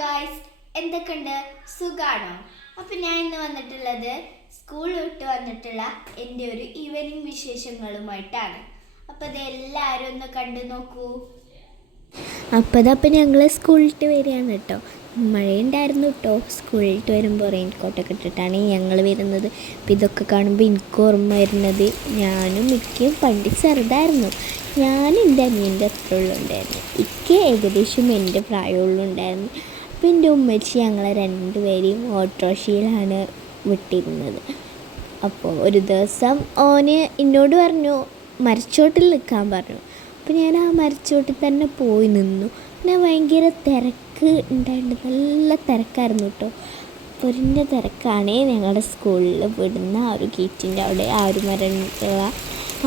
Guys എന്തൊക്കെയുണ്ട്? സുഖാണോ? അപ്പം ഞാൻ ഇന്ന് വന്നിട്ടുള്ളത് സ്കൂൾ വിട്ട് വന്നിട്ടുള്ള എന്റെ ഒരു ഈവനിങ് വിശേഷങ്ങളുമായിട്ടാണ്. അപ്പം ഇത് എല്ലാവരും ഒന്ന് കണ്ടു നോക്കൂ. അപ്പോൾ അതപ്പം ഞങ്ങൾ സ്കൂളിട്ട് വരികയാണ് കേട്ടോ. മഴയുണ്ടായിരുന്നു കേട്ടോ. സ്കൂളിട്ട് വരുമ്പോൾ റെയിൻ കോട്ടൊക്കെ ഇട്ടിട്ടാണ് ഞങ്ങൾ വരുന്നത്. അപ്പോൾ ഇതൊക്കെ കാണുമ്പോൾ എനിക്ക് ഓർമ്മ വരുന്നത് ഞാനും മിക്കയും പണ്ട് ചെറുതായിരുന്നു. ഞാൻ എന്റെ അനിയന്റെ അത്ര ഉണ്ടായിരുന്നു. ഇക്ക ഏകദേശം എന്റെ പ്രായമുള്ളുണ്ടായിരുന്നു അപ്പോൾ എന്റെ ഉമ്മച്ചി ഞങ്ങളെ രണ്ടുപേരെയും ഓട്ടോറിക്ഷയിലാണ് വിട്ടിരുന്നത്. അപ്പോൾ ഒരു ദിവസം ഓന് എന്നോട് പറഞ്ഞു മരച്ചോട്ടിൽ നിൽക്കാൻ പറഞ്ഞു. അപ്പോൾ ഞാൻ ആ മരച്ചോട്ടിൽ തന്നെ പോയി നിന്നു. പിന്നെ ഭയങ്കര തിരക്ക് ഉണ്ടായിരുന്നു. നല്ല തിരക്കായിരുന്നു കേട്ടോ. പൊരിന്റെ തിരക്കാണ് ഞങ്ങളുടെ സ്കൂളിൽ വിടുന്ന ആ ഒരു ഗേറ്റിന്റെ അവിടെ ആ ഒരു മരം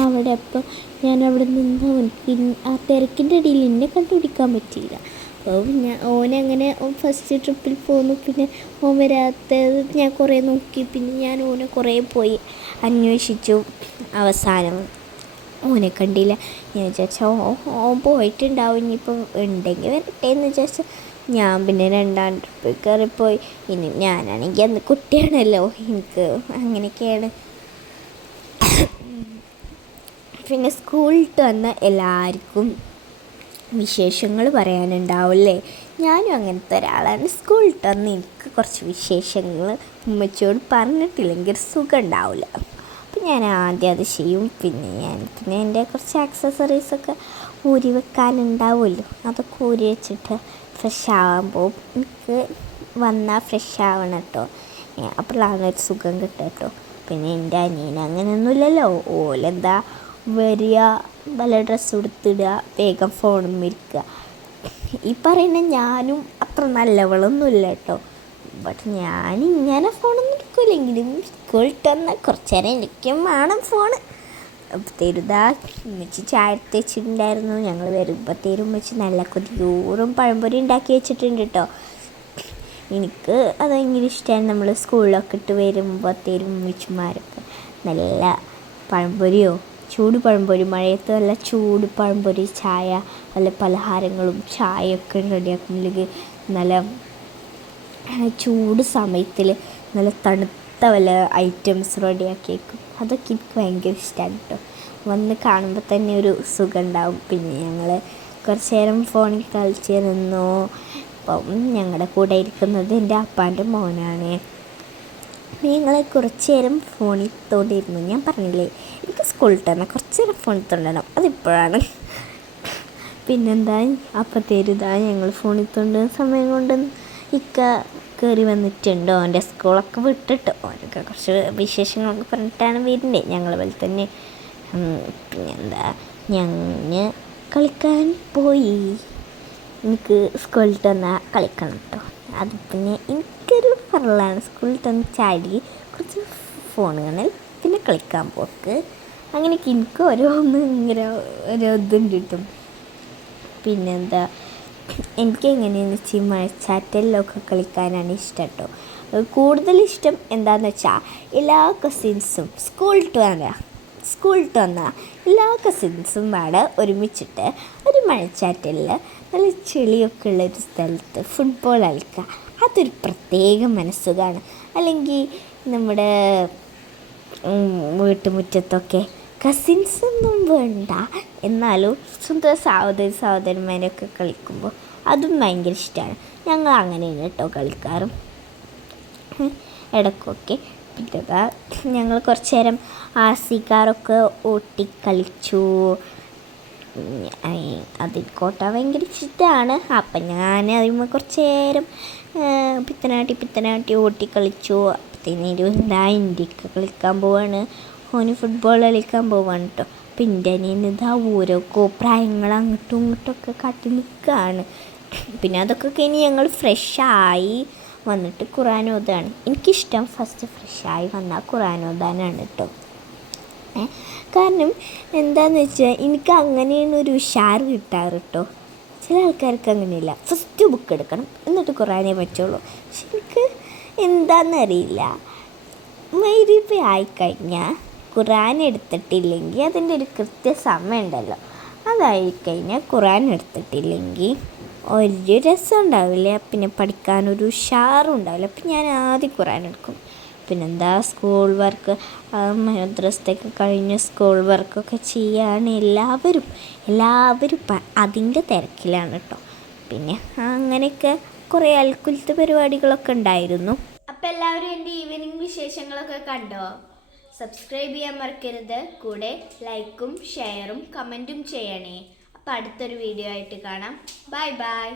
അവിടെ. അപ്പോൾ ഞാൻ അവിടെ നിന്ന് ആ തിരക്കിന്റെ ഇടയിൽ എന്നെ കണ്ടുപിടിക്കാൻ പറ്റിയില്ല. അപ്പോൾ ഞാൻ ഓനങ്ങനെ ഫസ്റ്റ് ട്രിപ്പിൽ പോന്നു. പിന്നെ ഓൻ വരാത്തത് ഞാൻ കുറേ നോക്കി. പിന്നെ ഞാൻ ഓനെ കുറേ പോയി അന്വേഷിച്ചു. അവസാനം ഓനെ കണ്ടില്ല. ഞാൻ വിചാരിച്ചാൽ ഓ ഓൻ പോയിട്ടുണ്ടാവും. ഇനിയിപ്പം ഉണ്ടെങ്കിൽ വരട്ടെ എന്ന് വിചാരിച്ചു. ഞാൻ പിന്നെ രണ്ടാം ട്രിപ്പിൽ കയറിപ്പോയി. ഇനി ഞാനാണെങ്കിൽ അന്ന് കുട്ടിയാണല്ലോ. എനിക്ക് അങ്ങനെയൊക്കെയാണ്. പിന്നെ സ്കൂളിൽ വന്ന എല്ലാവർക്കും വിശേഷങ്ങൾ പറയാനുണ്ടാവില്ലേ ഞാനും അങ്ങനത്തെ ഒരാളാണ്. സ്കൂൾ തന്ന് എനിക്ക് കുറച്ച് വിശേഷങ്ങൾ ഉമ്മച്ചോട് പറഞ്ഞിട്ടില്ലെങ്കിൽ സുഖം ഉണ്ടാവില്ല അപ്പം ഞാൻ ആദ്യം അത് ചെയ്യും. പിന്നെ ഞാൻ പിന്നെ എന്റെ കുറച്ച് ആക്സസറീസൊക്കെ ഊരി വെക്കാനുണ്ടാവുമല്ലോ. അതൊക്കെ ഊരി വെച്ചിട്ട് ഫ്രഷ് ആകുമ്പോൾ എനിക്ക് വന്നാൽ ഫ്രഷ് ആവണം കേട്ടോ. അപ്പോഴാണ് ഒരു സുഖം കിട്ടുക കേട്ടോ. പിന്നെ എന്റെ അനിയൻ അങ്ങനെയൊന്നുമില്ലല്ലോ. ഓലെന്താ വരിക നല്ല ഡ്രസ്സ് ഉടുത്തിടുക വേഗം ഫോണും ഇരിക്കുക. ഈ പറയുന്ന ഞാനും അത്ര നല്ലവളൊന്നുമില്ല കേട്ടോ. ബട്ട് ഞാൻ ഇങ്ങനെ ഫോണൊന്നും എടുക്കില്ലെങ്കിലും സ്കൂൾ തന്ന കുറച്ച് നേരം എനിക്കും വേണം ഫോണ് തരുതാ ഉമ്മച്ചി ചായ വെച്ചിട്ടുണ്ടായിരുന്നു. ഞങ്ങൾ വരുമ്പോൾ തരും വെച്ച് നല്ല കൊതിയൂറും പഴംപൊരി ഉണ്ടാക്കി വെച്ചിട്ടുണ്ട് കേട്ടോ. എനിക്ക് അത് ഭയങ്കര ഇഷ്ടമാണ് നമ്മൾ സ്കൂളിലൊക്കെ ഇട്ട് വരുമ്പോൾ തരും ഉമ്മച്ചിമാരൊക്കെ. നല്ല പഴംപൊരിയോ? ചൂട് പഴംപൊരി മഴയത്ത് നല്ല ചൂട് പഴംപൊരി ചായ നല്ല പലഹാരങ്ങളും ചായയൊക്കെ റെഡിയാക്കും അല്ലെങ്കിൽ നല്ല ചൂട് സമയത്തിൽ നല്ല തണുത്ത വല്ല ഐറ്റംസ് റെഡിയാക്കി വയ്ക്കും അതൊക്കെ എനിക്ക് ഭയങ്കര ഇഷ്ടമാണ് കേട്ടോ വന്ന് കാണുമ്പോൾ തന്നെ ഒരു സുഖം ഉണ്ടാവും പിന്നെ ഞങ്ങൾ കുറച്ച് നേരം ഫോണിൽ കളിച്ചിരുന്നു അപ്പം ഞങ്ങളുടെ കൂടെ ഇരിക്കുന്നത് എന്റെ അപ്പാന്റെ മോനാണ്. ഞങ്ങൾ കുറച്ച് നേരം ഫോണിൽ തോണ്ടിയിരുന്നു. ഞാൻ പറഞ്ഞില്ലേ? എനിക്ക് സ്കൂളിൽ തന്നെ കുറച്ച് നേരം ഫോൺ തൊണ്ടണം അതിപ്പോഴാണ്. പിന്നെന്താ അപ്പത്തേരിതാ ഞങ്ങൾ ഫോണിൽ തോണ്ടുന്ന സമയം കൊണ്ട് ഇക്ക കയറി വന്നിട്ടുണ്ട്. ഓന്റെ സ്കൂളൊക്കെ വിട്ടിട്ട് ഓനൊക്കെ കുറച്ച് വിശേഷങ്ങളൊക്കെ പറഞ്ഞിട്ടാണ് വരുന്നത് ഞങ്ങൾ പോലെ തന്നെ പിന്നെന്താ? ഞങ്ങൾ കളിക്കാൻ പോയി. എനിക്ക് സ്കൂളിൽ തന്നാൽ കളിക്കണം കേട്ടോ അത് പിന്നെ എനിക്കൊരു പറലാണ് സ്കൂളിൽ തന്ന ചാടി കുറച്ച് ഫോണുകളിൽ പിന്നെ കളിക്കാൻ പോക്ക്. അങ്ങനെയൊക്കെ എനിക്ക് ഓരോന്ന് ഇങ്ങനെ ഓരോ ഇതുണ്ട് കിട്ടും. പിന്നെന്താ എനിക്ക് വെച്ചാൽ മഴച്ചാറ്റലിലൊക്കെ കളിക്കാനാണ് ഇഷ്ടം കേട്ടോ. കൂടുതൽ ഇഷ്ടം എന്താണെന്ന് വെച്ചാൽ എല്ലാ കസിൻസും സ്കൂൾ വന്നാൽ സ്കൂൾ വന്നാൽ എല്ലാ കസിൻസും പാടെ ഒരുമിച്ചിട്ട് ഒരു മഴച്ചാറ്റലിൽ നല്ല ചെളിയൊക്കെ ഉള്ളൊരു സ്ഥലത്ത് ഫുട്ബോൾ കളിക്കുക അതൊരു പ്രത്യേക മനസ്സുകാണ്. അല്ലെങ്കിൽ നമ്മുടെ വീട്ടുമുറ്റത്തൊക്കെ കസിൻസ് ഒന്നും വേണ്ട. എന്നാലും സ്വന്തം സഹോദരി സഹോദരന്മാരൊക്കെ കളിക്കുമ്പോൾ അതും ഭയങ്കര ഇഷ്ടമാണ് ഞങ്ങൾ അങ്ങനെയാണ് കേട്ടോ കളിക്കാറും. ഇടക്കൊക്കെ പിന്നെ ഞങ്ങൾ കുറച്ച് നേരം ആർ സി കാറൊക്കെ ഓട്ടിക്കളിച്ചു അതിൽ കോട്ട ഭയങ്കര ഇഷ്ടമാണ് അപ്പം ഞാൻ അതിന്മേൽ കുറച്ച് നേരം പിത്തനാട്ടി പിത്തനാട്ടി ഓട്ടിക്കളിച്ചു. അപ്പത്തേനൊരു എന്താ ഇന്ത്യയ്ക്ക് കളിക്കാൻ പോവാണ്. ഓന് ഫുട്ബോൾ കളിക്കാൻ പോവാണ് കേട്ടോ അപ്പം എന്റെ അനിയന് ഇതാ ഓരോ കോപ്രായങ്ങൾ അങ്ങോട്ടും ഇങ്ങോട്ടൊക്കെ കാട്ടി നിൽക്കുകയാണ് പിന്നെ അതൊക്കെ കഴിഞ്ഞ് ഞങ്ങൾ ഫ്രഷായി വന്നിട്ട് ഖുറാൻ ഓതാണ്. എനിക്കിഷ്ടം ഫസ്റ്റ് ഫ്രഷായി വന്നാൽ ഖുറാൻ ഓതാനാണ് കേട്ടോ കാരണം എന്താണെന്ന് വെച്ചാൽ എനിക്ക് അങ്ങനെയാണ് ഒരു ഉഷാർ കിട്ടാറ് കേട്ടോ ചില ആൾക്കാർക്ക് അങ്ങനെയില്ല. ഫസ്റ്റ് ബുക്ക് എടുക്കണം എന്നിട്ട് ഖുറാനേ പറ്റുള്ളൂ. പക്ഷെ എനിക്ക് എന്താണെന്നറിയില്ല മൈരീപ്പ് ആയിക്കഴിഞ്ഞാൽ ഖുറാൻ എടുത്തിട്ടില്ലെങ്കിൽ അതിന്റെ ഒരു കൃത്യ സമയം ഉണ്ടല്ലോ അതായിക്കഴിഞ്ഞാൽ ഖുറാൻ എടുത്തിട്ടില്ലെങ്കിൽ ഒരു രസം ഉണ്ടാവില്ല. പിന്നെ പഠിക്കാനൊരു ഉഷാറും ഉണ്ടാവില്ല. അപ്പം ഞാൻ ആദ്യം ഖുറാൻ എടുക്കും. പിന്നെന്താ സ്കൂൾ വർക്ക് മനോദ്രസ്ഥയൊക്കെ കഴിഞ്ഞ് സ്കൂൾ വർക്കൊക്കെ ചെയ്യാണ് എല്ലാവരും. എല്ലാവരും അതിന്റെ തിരക്കിലാണ് കേട്ടോ. പിന്നെ അങ്ങനെയൊക്കെ കുറേ അൽക്കുലത്തെ പരിപാടികളൊക്കെ ഉണ്ടായിരുന്നു. അപ്പം എല്ലാവരും എന്റെ ഈവനിങ് വിശേഷങ്ങളൊക്കെ കണ്ടോ? സബ്സ്ക്രൈബ് ചെയ്യാൻ മറക്കരുത്. കൂടെ ലൈക്കും ഷെയറും കമന്റും ചെയ്യണേ. അപ്പോൾ അടുത്തൊരു വീഡിയോ ആയിട്ട് കാണാം. Bye bye